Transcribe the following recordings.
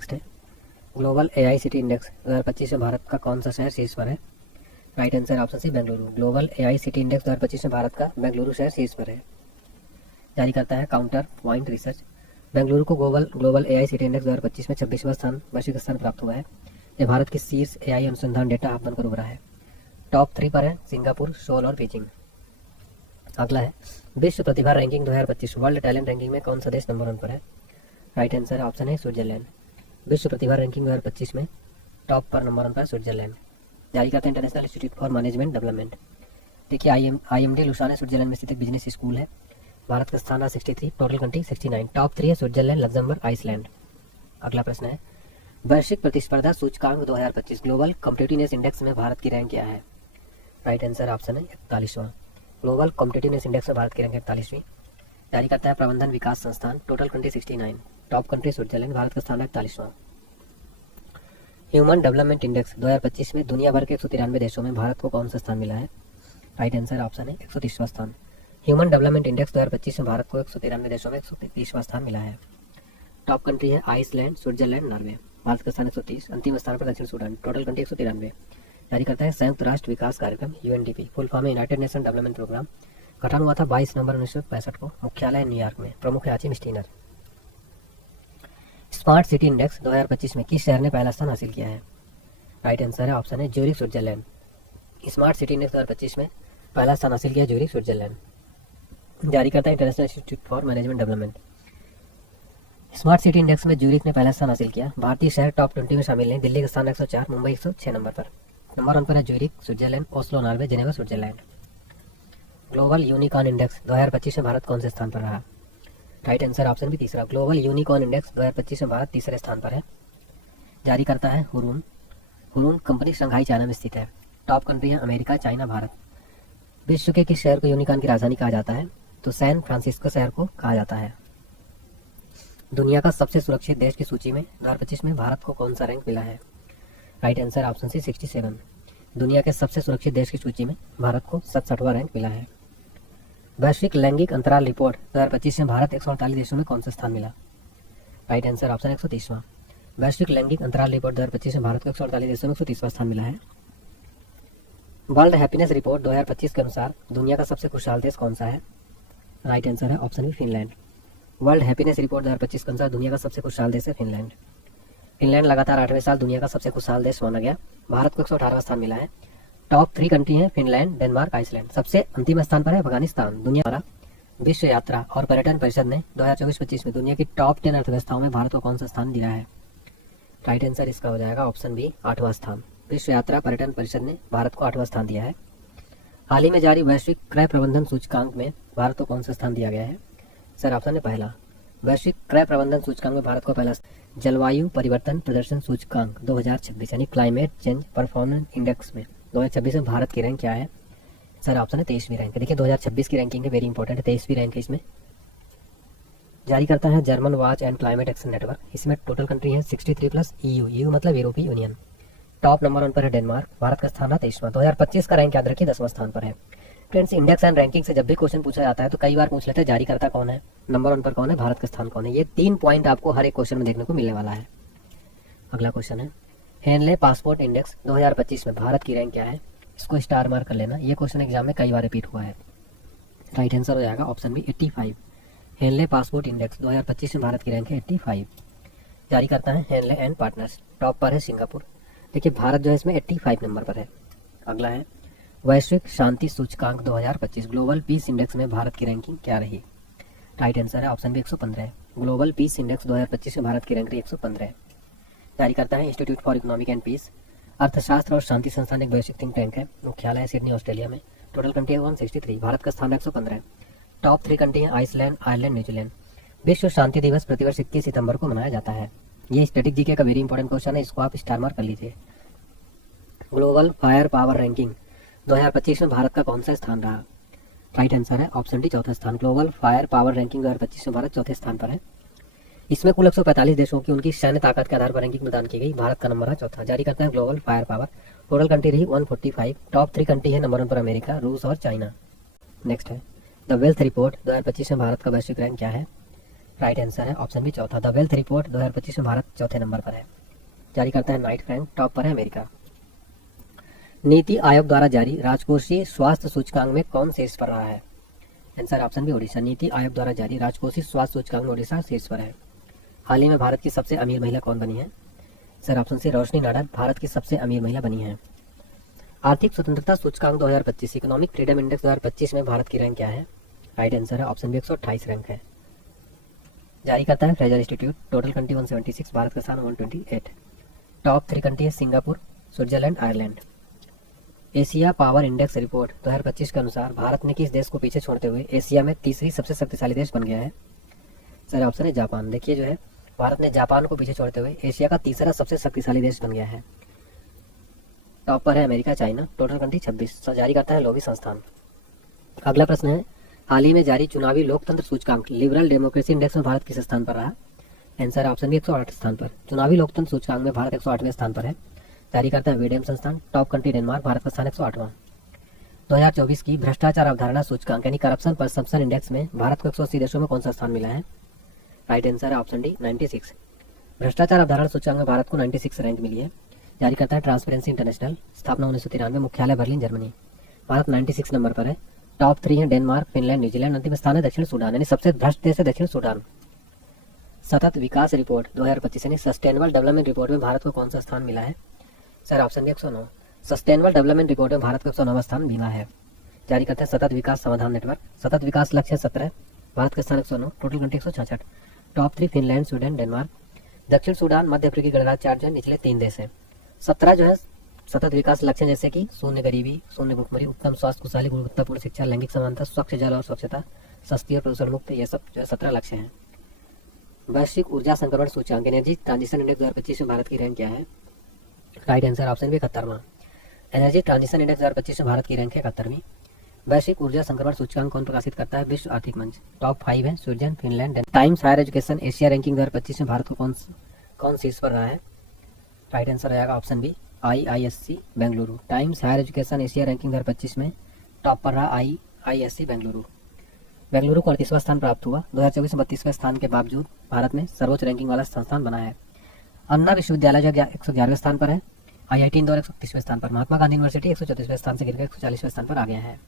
Next है global AI City Index 2025 में भारत का कौन सा शहर शीर्ष पर है? Right answer option C Bengaluru. Global AI City Index 2025 में भारत का बेंगलुरु शहर शीर्ष पर है। जारी करता है काउंटर पॉइंट रिसर्च। बेंगलुरु को ग्लोबल एआई सिटी इंडेक्स 2025 में 26वां स्थान वैश्विक स्थान प्राप्त हुआ है। यह भारत के शीर्ष एआई अनुसंधान डेटा हब बनकर उभरा है। टॉप 3 पर है सिंगापुर, सोल और बीजिंग। अगला है विश्व प्रतिभा रैंकिंग 2025। वर्ल्ड टैलेंट रैंकिंग में कौन सा देश नंबर 1 पर है? राइट आंसर ऑप्शन है स्विट्जरलैंड। विश्व प्रतिभा रैंकिंग 2025 में टॉप पर नंबर 1 पर स्विट्जरलैंड। जारी करता है international institute for management development. देखिए IMD लुसाने स्विट्जरलैंड में स्थित एक बिजनेस स्कूल है। भारत का स्थान है 63, टोटल कंट्री 69। टॉप 3 है स्विट्जरलैंड, लग्जमबर्ग, आइसलैंड। अगला प्रश्न है वैश्विक प्रतिस्पर्धा सूचकांक 2025 ग्लोबल कॉम्पिटिटिवनेस इंडेक्स में भारत की रैंक क्या है? राइट आंसर ऑप्शन है 41वां। ग्लोबल कॉम्पिटिटिवनेस इंडेक्स में भारत की रैंक 41वीं। जारी करता है प्रबंधन विकास संस्थान, total country 69, top country Switzerland, Bharat का स्थान है 41वां। ह्यूमन डेवलपमेंट इंडेक्स 2025 में दुनिया भर के 193 देशों में भारत को कौन सा स्थान मिला है? राइट आंसर ऑप्शन है 130वां स्थान। ह्यूमन डेवलपमेंट इंडेक्स 2025 में भारत को 193 देशों में 130वां स्थान मिला है। टॉप कंट्री है आइसलैंड, स्विट्जरलैंड, नॉर्वे, भारत का स्थान 130। अंतिम स्थान पर दक्षिण सूडान, टोटल कंट्री 193। जारी करता है संयुक्त राष्ट्र विकास कार्यक्रम UNDP, फुल फॉर्म है यूनाइटेड नेशन डेवलपमेंट प्रोग्राम। गठन हुआ था 22 नवंबर 1965 को। मुख्यालय न्यूयॉर्क में, प्रमुख है आचिम स्टीनर। स्मार्ट सिटी इंडेक्स 2025 में किस शहर ने पहला स्थान हासिल किया है? राइट आंसर है ऑप्शन है Zurich, Switzerland. Smart city Index 2025 में पहला स्थान हासिल किया ज्यूरिख, स्विट्जरलैंड। जारी करता है international institute for management development. Smart city index में ज्यूरिख ने पहला स्थान हासिल किया। भारतीय शहर टॉप 20 में शामिल हैं। दिल्ली का स्थान 104, मुंबई 106 नंबर पर। नंबर 1 पर है Zurich, Switzerland, Oslo, Norway, Geneva, Switzerland. Global unicorn index 2025 में भारत कौन से स्थान पर रहा? राइट आंसर ऑप्शन भी तीसरा। ग्लोबल यूनिकॉर्न इंडेक्स 2025 में भारत तीसरे स्थान पर है। जारी करता है Hurun. Hurun company Shanghai, China में स्थित है। टॉप कंट्री है अमेरिका, चाइना, भारत। विश्व के किस शहर को यूनिकॉर्न की राजधानी कहा जाता है? तो सैन फ्रांसिस्को शहर को कहा जाता है। दुनिया का सबसे सुरक्षित देश की सूची में 2025 में भारत को कौन सा रैंक मिला है? Right answer option C 67। दुनिया के सबसे सुरक्षित देश की सूची में भारत को 67वां रैंक मिला है। वैश्विक लैंगिक अंतराल रिपोर्ट 2025 में भारत 148 देशों में कौन सा स्थान मिला? राइट आंसर ऑप्शन 130वां। वैश्विक लैंगिक अंतराल रिपोर्ट 2025 में भारत को 148 देशों में 130वां स्थान मिला है। वर्ल्ड हैप्पीनेस रिपोर्ट 2025 के अनुसार दुनिया का सबसे खुशहाल देश कौन सा है? राइट आंसर है option B Finland. World Happiness Report 2025 के अनुसार दुनिया का सबसे खुशहाल देश है फिनलैंड। फिनलैंड लगातार 8वें साल दुनिया का सबसे खुशहाल देश माना गया। भारत को 118वां स्थान मिला है। टॉप 3 कंट्री हैं फिनलैंड, डेनमार्क, आइसलैंड। सबसे अंतिम स्थान पर है अफगानिस्तान। दुनिया द्वारा विश्व यात्रा और पर्यटन परिषद ने 2024-25 में दुनिया की टॉप 10 अर्थव्यवस्थाओं में भारत को कौन सा स्थान दिया है? राइट आंसर इसका हो जाएगा ऑप्शन बी 8वां स्थान। विश्व यात्रा पर्यटन परिषद ने भारत को 8वां स्थान दिया है। हाल ही में जारी वैश्विक क्रय प्रबंधन सूचकांक में भारत को कौन सा स्थान दिया गया है? सर ऑप्शन है पहला। वैश्विक क्रय प्रबंधन सूचकांक में भारत को पहला। जलवायु परिवर्तन प्रदर्शन सूचकांक 2026 यानी क्लाइमेट चेंज परफॉर्मेंस इंडेक्स में 2026 में भारत की रैंक क्या है? सर ऑप्शन है 23वीं रैंक। देखिए 2026 की रैंकिंग है, वेरी इंपॉर्टेंट है, 23वीं रैंक है इसमें। जारी करता है German watch and climate action network. इसमें टोटल कंट्री है 63+ EU मतलब यूरोपीय यूनियन। टॉप नंबर 1 पर है डेनमार्क। भारत का स्थान है 23वां। 2025 का रैंक याद रखिए 10वां स्थान पर है। फ्रेंड्स इंडेक्स एंड रैंकिंग से जब भी क्वेश्चन पूछा जाता है तो कई बार पूछ लेते हैं जारी करता कौन है, नंबर 1 पर कौन है, भारत का स्थान कौन है। ये 3 पॉइंट आपको हर एक क्वेश्चन में देखने को मिलने वाला है। अगला क्वेश्चन है हेनले पासपोर्ट इंडेक्स 2025 में भारत की रैंक क्या है? इसको स्टार मार्क कर लेना। ये क्वेश्चन एग्जाम में कई बार रिपीट हुआ है। राइट आंसर हो जाएगा option B 85। Henley Passport Index 2025 में भारत की रैंक है 85। जारी करता है हेनले एंड पार्टनर्स। टॉप पर है सिंगापुर। देखिए भारत जो है इसमें 85 नंबर पर है। अगला है वैश्विक शांति सूचकांक 2025 ग्लोबल पीस इंडेक्स में भारत की रैंकिंग क्या रही? राइट आंसर है option B 115। Global Peace Index 2025 में भारत की रैंक रही 115। जारी करता है Institute for Economic and Peace. अर्थशास्त्र और शांति संस्थान एक वैश्विक थिंक टैंक है। मुख्यालय है सिडनी, ऑस्ट्रेलिया में। टोटल कंट्री है 163। भारत का स्थान 115। टॉप 3 कंट्री है आइसलैंड, आयरलैंड, न्यूजीलैंड। विश्व शांति दिवस प्रतिवर्ष 21 सितंबर को मनाया जाता है। ये स्टैटिक जीके का वेरी इंपॉर्टेंट क्वेश्चन है, इसको आप स्टार मार्क कर लीजिए। ग्लोबल फायर पावर रैंकिंग 2025 में भारत का कौन सा स्थान रहा? राइट आंसर है ऑप्शन डी 4था स्थान। ग्लोबल फायर पावर रैंकिंग 2025 में भारत 4थे स्थान पर है। इसमें कुल 145 देशों की उनकी सैन्य ताकत के आधार पर रैंकिंग प्रदान की गई। भारत का नंबर है 4था। जारी करता है global fire power. Total country रही 145। टॉप 3 कंट्री है नंबर 1 पर अमेरिका, रूस और चाइना। नेक्स्ट है द वेल्थ रिपोर्ट 2025 में भारत का वैश्विक रैंक क्या है? राइट आंसर है ऑप्शन बी चौथा। द वेल्थ रिपोर्ट 2025 में भारत चौथे नंबर पर है। जारी करता है नाइट फ्रैंक, टॉप पर है अमेरिका। नीति आयोग द्वारा जारी राजकोषीय स्वास्थ्य सूचकांक में कौन शीर्ष पर रहा है? Answer option B Odisha. NITI Aayog द्वारा जारी राजकोषीय स्वास्थ्य सूचकांक में ओडिशा शीर्ष पर है। हाल ही में भारत की सबसे अमीर महिला कौन बनी है? सर ऑप्शन सी रोशनी नाडर भारत की सबसे अमीर महिला बनी है। आर्थिक स्वतंत्रता सूचकांक 2025 इकोनॉमिक फ्रीडम इंडेक्स 2025 में भारत की रैंक क्या है? राइट आंसर है ऑप्शन बी 128 रैंक है। जारी करता है Fraser institute, total country 176, Bharat का स्थान 128। टॉप 3 कंट्री है Singapore, Switzerland, Ireland. Asia power index report 2025 के अनुसार भारत ने किस देश को पीछे छोड़ते हुए एशिया में तीसरी सबसे शक्तिशाली देश बन गया है? सर ऑप्शन है जापान। देखिए जो है भारत ने जापान को पीछे छोड़ते हुए एशिया का तीसरा सबसे शक्तिशाली देश बन गया है। टॉप पर है अमेरिका, चाइना, टोटल कंट्री 26। जारी करता है लोवी संस्थान। अगला प्रश्न है, हाल ही में जारी चुनावी लोकतंत्र सूचकांक लिबरल डेमोक्रेसी इंडेक्स में भारत किस स्थान पर रहा? आंसर ऑप्शन बी 108 स्थान पर। चुनावी लोकतंत्र सूचकांक में भारत 108वें स्थान पर है। जारी करता है वेडेम संस्थान, टॉप कंट्री डेनमार्क, भारत का स्थान 108वां। 2024 की भ्रष्टाचार अवधारणा सूचकांक यानी करप्शन परसेप्शन इंडेक्स में भारत को 180 देशों में कौन सा स्थान मिला है? राइट आंसर है ऑप्शन डी 96। भ्रष्टाचार अवधारणा सूचकांक में भारत को 96 रैंक मिली है। जारी करता है ट्रांसपेरेंसी इंटरनेशनल, स्थापना 1993, मुख्यालय बर्लिन, जर्मनी, भारत 96 नंबर पर है। टॉप 3 है डेनमार्क, फिनलैंड, न्यूजीलैंड, अंतिम स्थान है दक्षिण सूडान यानी सबसे भ्रष्ट देश है दक्षिण सूडान। सतत विकास रिपोर्ट 2025 यानी सस्टेनेबल डेवलपमेंट रिपोर्ट में भारत को कौन सा स्थान मिला है? Sir option B 109। Sustainable Development Report में भारत को 109वां स्थान मिला है। जारी करते हैं सतत विकास समाधान नेटवर्क, सतत विकास लक्ष्य 17, भारत का स्थान 109, total country 166। Top 3 Finland, Sweden, Denmark, दक्षिण सूडान, मध्य अफ्रीकी गणराज्य, चार जो है निचले 3 देश हैं। 17 जो है सतत विकास लक्ष्य जैसे कि शून्य गरीबी, शून्य भुखमरी, उत्तम स्वास्थ्य, खुशहाली, गुणवत्तापूर्ण शिक्षा, लैंगिक समानता, स्वच्छ जल और स्वच्छता, सस्ती और प्रदूषण मुक्त, ये सब जो है 17 लक्ष्य हैं। वैश्विक ऊर्जा संक्रमण सूचकांक एनर्जी ट्रांजिशन इंडेक्स 2025 में भारत की रैंक क्या है? राइट आंसर ऑप्शन बी 71वां। एनर्जी ट्रांजिशन इंडेक्स 2025 में भारत की रैंक है 71वीं। वैश्विक ऊर्जा संक्रमण सूचकांक कौन प्रकाशित करता है? विश्व आर्थिक मंच। टॉप 5 है Switzerland, Finland. Times Higher Education Asia ranking 2025 में भारत को कौन शीर्ष पर रहा है? राइट आंसर आएगा option B IISc Bengaluru. Times Higher Education Asia ranking 2025 में टॉप पर रहा IISc बेंगलुरु। बेंगलुरु को 38वां स्थान प्राप्त हुआ। 2024 में 32वें स्थान के बावजूद भारत में सर्वोच्च रैंकिंग वाला संस्थान बना है। अन्ना विश्वविद्यालय जो 111वें स्थान पर है। IIT इंदौर 131वें स्थान पर। महात्मा गांधी यूनिवर्सिटी 134वें स्थान से गिरकर 140वें स्थान पर आ गया है।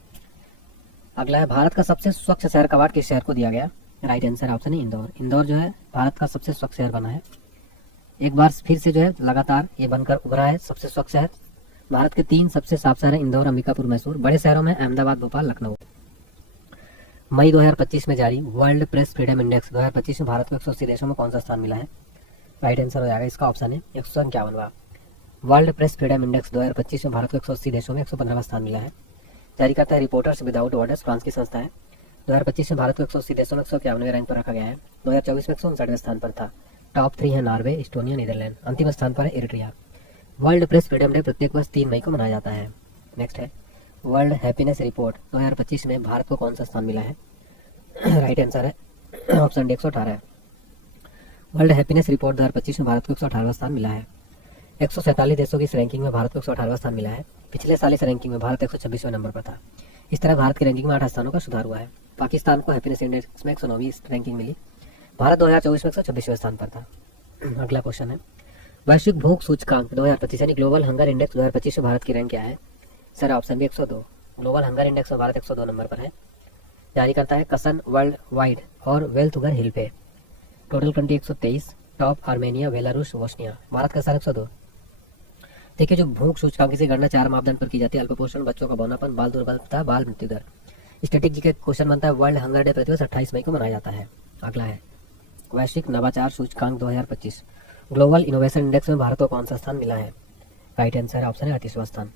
अगला है, भारत का सबसे स्वच्छ शहर का अवार्ड किस शहर को दिया गया? राइट आंसर ऑप्शन है इंदौर। इंदौर जो है भारत का सबसे स्वच्छ शहर बना है। एक बार फिर से जो है लगातार ये बनकर उभरा है सबसे स्वच्छ शहर। भारत के 3 सबसे साफ शहर हैं इंदौर, अंबिकापुर, मैसूर। बड़े शहरों में अहमदाबाद, भोपाल, लखनऊ। मई 2025 में जारी वर्ल्ड प्रेस फ्रीडम इंडेक्स 2025 में भारत को 180 देशों में कौन सा स्थान मिला है? राइट आंसर हो जाएगा इसका ऑप्शन है 151वां। वर्ल्ड प्रेस फ्रीडम इंडेक्स 2025 में भारत को 180 देशों में 115वां स्थान मिला है। जारी करता है रिपोर्टर्स विदाउट बॉर्डर्स, फ्रांस की संस्था है। 2025 में भारत को 180 देशों में 151वें रैंक पर रखा गया है। 2024 में 159वें स्थान पर था। टॉप 3 है नॉर्वे, इस्टोनिया, नीदरलैंड। अंतिम स्थान पर है Eritrea. World press freedom day प्रत्येक वर्ष 3 मई को मनाया जाता है। नेक्स्ट है वर्ल्ड हैप्पीनेस रिपोर्ट 2025 में भारत को कौन सा स्थान मिला है? राइट आंसर है option D 118। World Happiness Report 2025 में भारत को 118वां स्थान मिला है। 147 देशों की इस रैंकिंग में भारत को 118वां स्थान मिला है। पिछले साल इस रैंकिंग में भारत 126वें नंबर पर था। इस तरह भारत की रैंकिंग में 8 स्थानों का सुधार हुआ है। पाकिस्तान को हैप्पीनेस इंडेक्स में 109वीं रैंकिंग मिली। भारत 2024 में 126वें स्थान पर था। अगला क्वेश्चन है, वैश्विक भूख सूचकांक 2025 यानी ग्लोबल हंगर इंडेक्स 2025 में भारत की रैंक क्या है? Sir option B 102। Global Hunger Index में भारत 102 नंबर पर है। जारी करता है कसन वर्ल्ड वाइड और वेल्थुगर हिल पे। Total country 123। Top Armenia, Belarus, Bosnia. Bharat का स्थान 102। देखिए जो भूख सूचकांक की गणना 4 मापदंड पर की जाती है: अल्पपोषण, बच्चों का बौनापन, बाल दुर्बलता, बाल मृत्यु दर। स्टैटिक जी का क्वेश्चन बनता है वर्ल्ड हंगर डे प्रतिवर्ष 28 मई को मनाया जाता है। अगला है वैश्विक नवाचार सूचकांक 2025 ग्लोबल इनोवेशन इंडेक्स में भारत को कौन सा स्थान मिला है? राइट आंसर ऑप्शन है 38वां स्थान।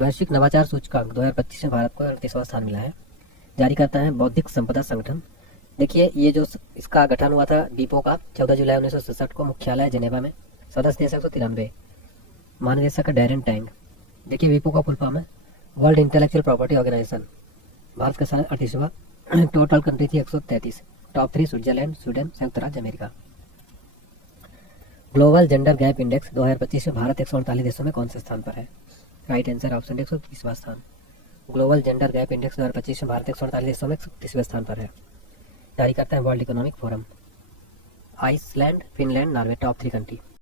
वैश्विक नवाचार सूचकांक 2025 में भारत को 38वां स्थान मिला है। जारी करता है बौद्धिक संपदा संगठन। देखिए ये जो इसका गठन हुआ था वीपो का 14 जुलाई 1967 को, मुख्यालय जेनेवा में, सदस्य देश 193, महानिदेशक डैरेन टैंग। देखिए वीपो का फुल फॉर्म है World Intellectual Property Organization. Bharat का स्थान 38वां। टोटल कंट्री थी 133। टॉप 3 स्विट्जरलैंड, स्वीडन, संयुक्त राज्य America. Global gender gap index 2025 में भारत 138 देशों में कौन से स्थान पर है? राइट आंसर ऑप्शन 130वां स्थान। ग्लोबल जेंडर गैप इंडेक्स 2025 में भारत 138 देशों में 130वें स्थान पर है। जारी करता है World Economic Forum. Iceland, Finland, Norway, top 3 country.